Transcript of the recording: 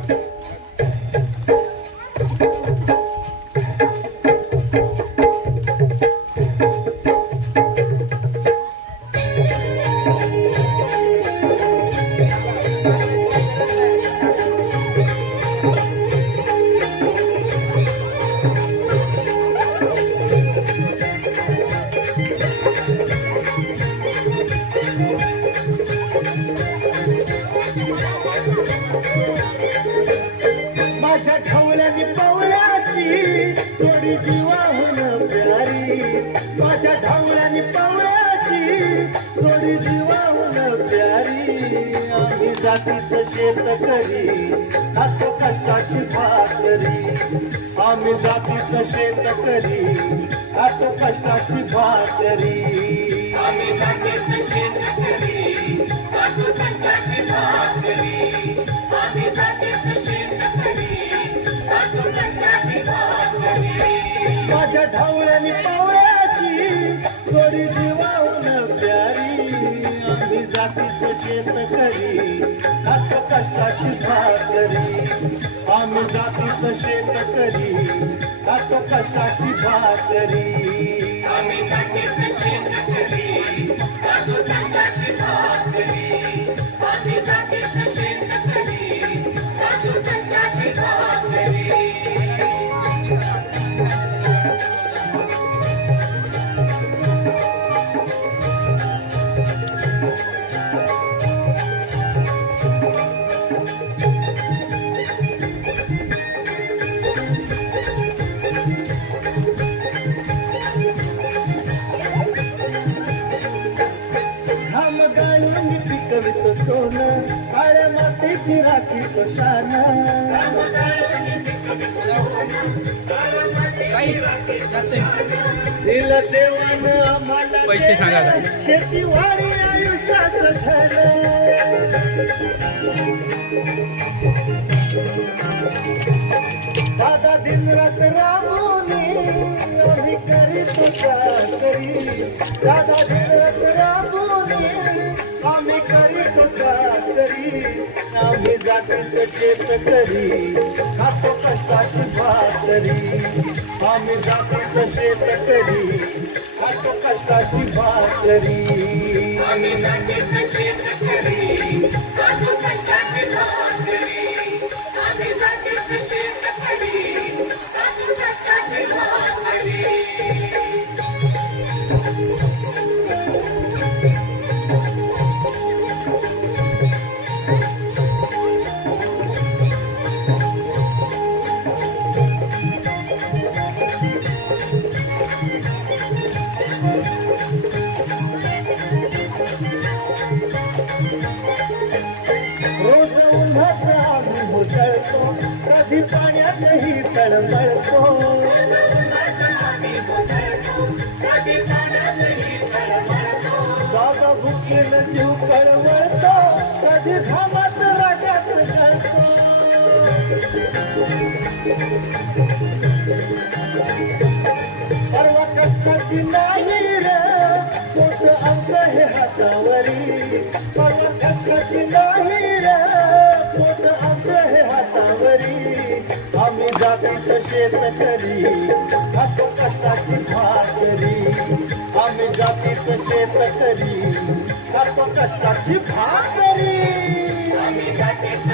माझ्या पवळ्याची थोडी जीवाहून प्यारी. माझ्या ढावळ्यानी पवळ्याची थोडी जीवाहून प्यारी. आम्ही जातीच शेत करी खातो कष्टाची भाकरी. आम्ही जातीच शेत करी खातो कष्टाची भाकरी. आम्ही जातीच शेत करी खातो कष्टाची माझ्या पावण्याची थोडी जीवाहून प्यारी. आम्ही जातीचं शेत करी खातो कष्टाची भाकरी आम्ही जातीचं शेत करी खातो कष्टाची भाकरी पिकवित सोनं काळ्या मातेची राखी तो शान दिलं देवान आम्हाला पैसे सांगा शेती वारी आयुष्यात झालं दादा दिनरात रामोनी आम्ही करीतो करी? दादा दिनरात राबवणे करी आम्ही जातीचं खातो कष्टाची भाकरी. आम्ही जातीचं शेतकरी खातो कष्टाची भाकरी. आम्ही जातीचं शेतकरी खातो कष्टाची नदी पाण्यातही तळमळतो बाबा भुकेनं जीव कळवळतो कधी घामात रागात करतो परवा कष्टाची नाही रे पोट आमचं हे हातावरी. परवा जातीचं शेत कष्टाची भाकरी आम्ही जातीचं शेत करी कष्टाची भाकरी आम्ही जातीचं